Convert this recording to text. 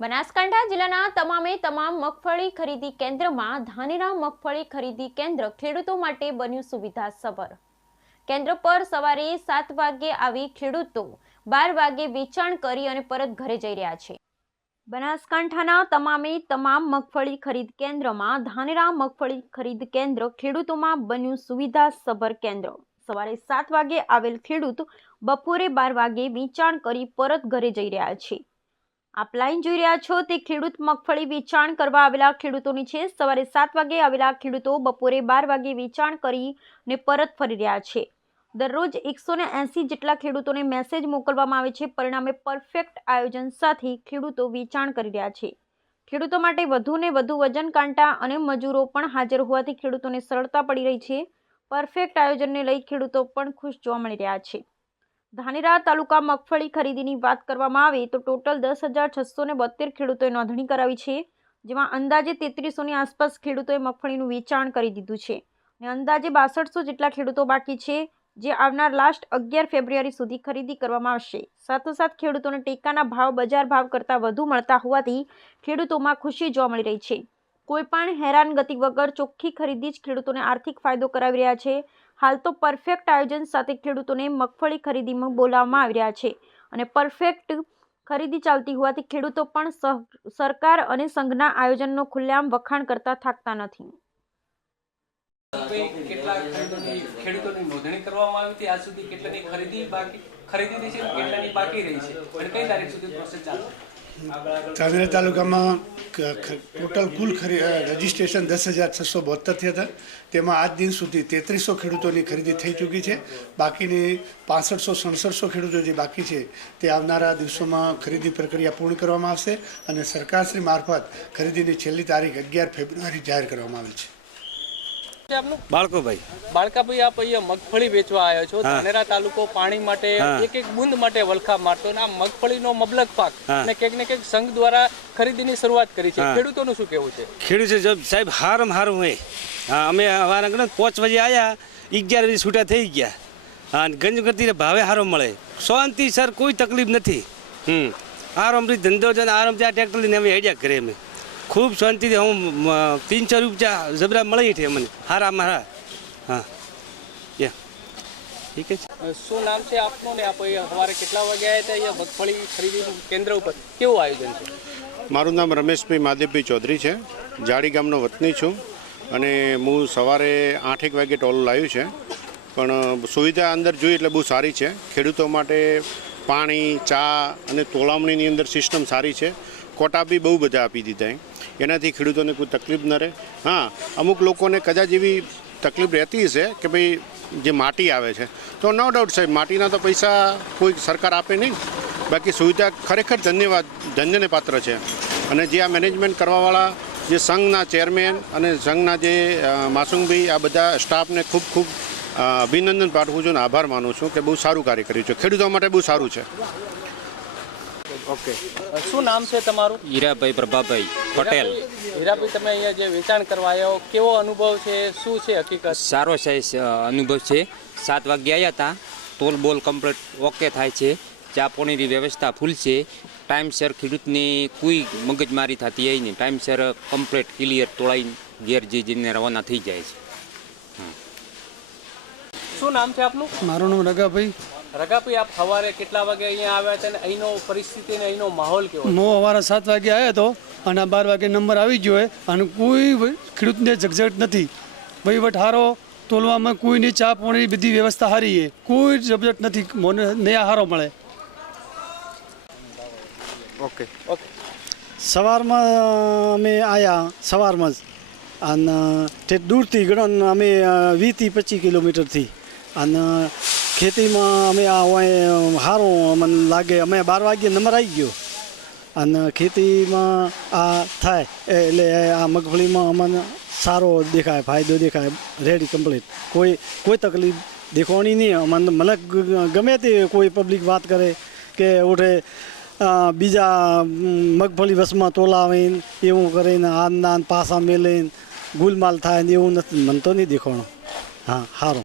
બનાસકાંઠા જિલ્લાના તમામે તમામ મગફળી ખરીદી કેન્દ્રમાં ધાનેરા મગફળી ખરીદી કેન્દ્ર ખેડૂતો માટે બન્યું સુવિધા સભર કેન્દ્ર પર સવારે સાત વાગે આવી ખેડૂતો બાર વાગે વેચાણ કરી અને પરત ઘરે જઈ રહ્યા છે. બનાસકાંઠાના તમામે તમામ મગફળી ખરીદ કેન્દ્રમાં ધાનેરા મગફળી ખરીદ કેન્દ્ર ખેડૂતોમાં બન્યું સુવિધા સભર કેન્દ્ર. સવારે સાત વાગે આવેલ ખેડૂત બપોરે બાર વાગે વેચાણ કરી પરત ઘરે જઈ રહ્યા છે. આપ લાઈન જોઈ રહ્યા છો તે ખેડૂત મગફળી વેચાણ કરવા આવેલા ખેડૂતોની છે. સવારે સાત વાગે આવેલા ખેડૂતો બપોરે બાર વાગે વેચાણ કરીને પરત ફરી રહ્યા છે. દરરોજ એકસો ને એંસી જેટલા ખેડૂતોને મેસેજ મોકલવામાં આવે છે. પરિણામે પરફેક્ટ આયોજન સાથે ખેડૂતો વેચાણ કરી રહ્યા છે. ખેડૂતો માટે વધુ ને વધુ વજન, કાંટા અને મજૂરો પણ હાજર હોવાથી ખેડૂતોને સરળતા પડી રહી છે. પરફેક્ટ આયોજનને લઈ ખેડૂતો પણ ખુશ જોવા મળી રહ્યા છે. ધાનેરા તાલુકા મગફળી ખરીદીની વાત કરવામાં આવે તો ટોટલ દસ હજાર છસો ને બોતેર ખેડૂતોએ નોંધણી કરાવી છે, જેમાં અંદાજે તેત્રીસોની આસપાસ ખેડૂતોએ મગફળીનું વેચાણ કરી દીધું છે. અને અંદાજે બાસઠસો જેટલા ખેડૂતો બાકી છે, જે આવનાર લાસ્ટ અગિયાર ફેબ્રુઆરી સુધી ખરીદી કરવામાં આવશે. સાથોસાથ ખેડૂતોને ટેકાના ભાવ, બજાર ભાવ કરતાં વધુ મળતા હોવાથી ખેડૂતોમાં ખુશી જોવા મળી રહી છે. કોઈપણ હેરાનગતિ વગર ચોખ્ખી ખરીદી જ ખેડૂતોને આર્થિક ફાયદો કરાવી રહ્યા છે. હાલ તો પરફેક્ટ આયોજન સાથે ખેડૂતોને મગફળી ખરીદીમાં બોલાવવામાં આવી રહ્યા છે અને પરફેક્ટ ખરીદી ચાલતી હોવાથી ખેડૂતો પણ સરકાર અને સંઘના આયોજનનો ખુલ્લેઆમ વખાણ કરતા થાકતા નથી. કેટલા ખેડૂતોની નોંધણી કરવામાં આવી હતી. આજ સુધી કેટલાની ખરીદી બાકી, ખરીદી છે કેટલાની બાકી રહી છે? અને કઈ તારીખ સુધી પ્રોસેસ ચાલશે ચાંદરા તાલુકામાં ટોટલ કુલ અ, દસ હજાર છસો બોતેર થયા હતા. તેમાં આજ દિન સુધી તેત્રીસો ખેડૂતોની ખરીદી થઈ ચૂકી છે. બાકીની પાસઠસો સડસઠસો ખેડૂતો જે બાકી છે તે આવનારા દિવસોમાં ખરીદી પ્રક્રિયા પૂર્ણ કરવામાં આવશે અને સરકારશ્રી મારફત ખરીદીની છેલ્લી તારીખ અગિયાર ફેબ્રુઆરી જાહેર કરવામાં આવી છે. આપનું? બાળકોભાઈ. બાળકાભાઈ આપ અહીંયા મગફળી વેચવા આવ્યો છો. ધાનેરા તાલુકો પાણી માટે એક એક બુંદ માટે વલખા મારતો. અને આ મગફળીનો મબલક પાક અને ક્યાંક ને ક્યાંક સંઘ દ્વારા ખરીદીની શરૂઆત કરી છે. ખેડૂતોનું શું કેવું છે? ખેડૂત સાહેબ હારમ હારું હોય. અમે અમારા ગણો પાંચ વાગે આવ્યા અગિયાર વાગે છૂટા થઈ ગયા. અને ગંજ કરતી ભાવે હારો મળે. શાંતિ સર કોઈ તકલીફ નથી. હમ. આરામથી ધંધો છે આરામથી આ ટ્રેક્ટર લઈને અમે હેડ્યા કરીએ અમે. ખૂબ શાંતિથી હું તીન ચાર રૂપિયા જબરા મળી છે મને. હારા મારા. હા. યા. ઠીક છે. શું નામ છે આપનું ને આપ સવારે કેટલા વાગે આવ્યા હતા? અહીંયા મગફળી ખરીદી કેન્દ્ર ઉપર. કેવું આયોજન છે? મારું નામ રમેશભાઈ માદેવભાઈ ચૌધરી છે. જાડી ગામનો વતની છું અને હું સવારે આઠેક વાગે ટોલ લાવ્યું છે. પણ સુવિધા અંદર જોઈ એટલે બહુ સારી છે. ખેડૂતો માટે પાણી ચા અને તોલામણીની અંદર સિસ્ટમ સારી છે. કોટા બી બહુ બધા આપી દીધા છે. એનાથી ખેડૂતોને કોઈ તકલીફ ન રહે. હા, અમુક લોકોને કદાચ એવી તકલીફ રહેતી હશે કે ભાઈ જે માટી આવે છે. તો નો ડાઉટ સાહેબ, માટીના તો પૈસા કોઈ સરકાર આપે નહીં. બાકી સુવિધા ખરેખર ધન્યવાદ, ધન્યને પાત્ર છે. અને જે આ મેનેજમેન્ટ કરવાવાળા, જે સંઘના ચેરમેન અને સંઘના જે માસુમભાઈ, આ બધા સ્ટાફને ખૂબ ખૂબ અભિનંદન પાઠવું છું અને આભાર માનું છું કે બહુ સારું કાર્ય કર્યું છે. ખેડૂતો માટે બહુ સારું છે. ઓકે. શું નામ છે તમારું? હીરાભાઈ પ્રભાભાઈ પટેલ. હીરાભાઈ તમે અહીંયા જે વેચાણ કરવા આવ્યા હો, કેવો અનુભવ છે? શું છે હકીકત? સારો સાઈઝ અનુભવ છે. સાત વાગે આવ્યા હતા તોલ બોલ કમ્પ્લીટ ઓકે થાય છે. ચા પાણીની વ્યવસ્થા ફૂલ છે. ટાઈમસર ખેડૂતની કોઈ મગજમારી થતી હોય નહીં. ટાઈમસર કમ્પ્લીટ ક્લિયર તોળાઈ ઘેર જે જઈને રવાના થઈ જાય છે. શું નામ છે આપનું? મારું નામ રગાભાઈ રગાભાઈ આપ સવારે કેટલા વાગે અહીંયા આવ્યા હતા અને અહીંનો પરિસ્થિતિ અને અહીંનો માહોલ કેવો છે? હું અમારા સાત વાગે આવ્યો હતો અને બાર વાગે નંબર આવી ગયો હોય અને કોઈ ખેડૂતને ઝગઝટ નથી. વહીવટ હારો તોલવામાં કોઈની ચા પાણી બધી વ્યવસ્થા સારી છે. કોઈ ઝગઝટ નથી. મને નયા હારો મળે. ઓકે. સવારમાં અમે આવ્યા સવારમાં જ. અને તે દૂરથી ગણો અમે વીસથી પચીસ કિલોમીટરથી. અને ખેતીમાં અમે આ હોય સારું મને લાગે, અમે બાર વાગ્યે નંબર આવી ગયો. અને ખેતીમાં આ થાય, એટલે આ મગફળીમાં અમને સારો દેખાય, ફાયદો દેખાય રેડી કમ્પ્લીટ કોઈ કોઈ તકલીફ દેખવાની નહીં, અમને મને ગમે તે કોઈ પબ્લિક વાત કરે કે ઉઠે બીજા મગફળી વસમાં તોલાવીને, એવું કરીને આન નાન પાસા મેલીને, ગુલમાલ થાય ને એવું નથી, મને તો નહીં દેખાણું હા સારું